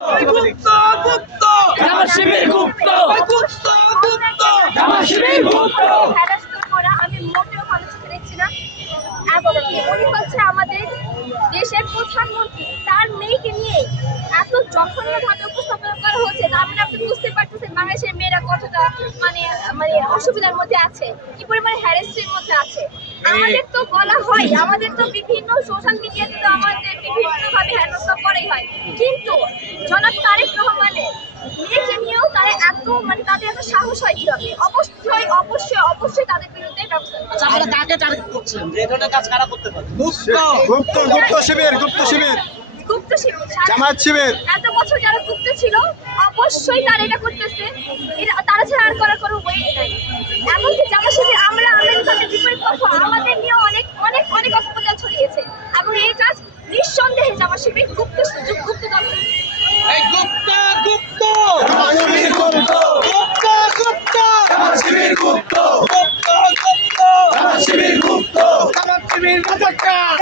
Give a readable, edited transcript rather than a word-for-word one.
গুপ্ত গুপ্ত জামাত শিবির গুপ্ত গুপ্ত গুপ্ত জামাত শিবির গুপ্ত হ্যারাস্ত করা আমি মোটেও ভালো চোখে দেখছি না। এবং কি উনি হচ্ছে আমাদের দেশের প্রধানমন্ত্রী, তার মেয়েকে নিয়ে এত জঘন্যভাবে উপস্থাপন করা হচ্ছে, তার মানে আপনি বুঝতে পারতেছেন বাংলাদেশের মেয়েরা কতটা মানে মানে অসুবিধার মধ্যে আছে, কি পরিমাণে হ্যারাসমেন্টের মধ্যে আছে। আমাদের তো বলা হয়, আমাদের তো বিভিন্ন সোশ্যাল মিডিয়াতে তো আমাদের বিভিন্নভাবে হ্যারাসমেন্ট করাই হয়, কিন্তু জনাব তারেক রহমানের মেয়েকে নিয়েও তারা এত মানে তাদের এত সাহস হয় কিভাবে? অবশ্যই অবশ্যই অবশ্যই তাদের বিরুদ্ধে ব্যবস্থা নিতে হবে। আচ্ছা, আপনারা কাকে টার্গেট করছেন যে এই ধরনের কাজ কারা করতে পারে? গুপ্ত শিবির গুপ্ত শিবির জামাত শিবির এত বছর যারা গুপ্ত ছিল অবশ্যই তারা এটা করতেছে, তারা ছাড়া আর করার কোনো ওয়ে নাই। এমনকি জামাত শিবির আমরা তাদের বিপরীত পক্ষ, আমাদের নিয়ে অনেক অনেক অনেক অপপ্রচার ছড়িয়েছে, এবং এই কাজ নিঃসন্দেহে জামাত শিবির গুপ্ত দল। এই গুপ্ত গুপ্ত জামাত শিবির গুপ্ত গুপ্ত গুপ্ত জামাত শিবির গুপ্ত গুপ্ত গুপ্ত জামাত শিবির গুপ্ত জামাত শিবির রাজাকার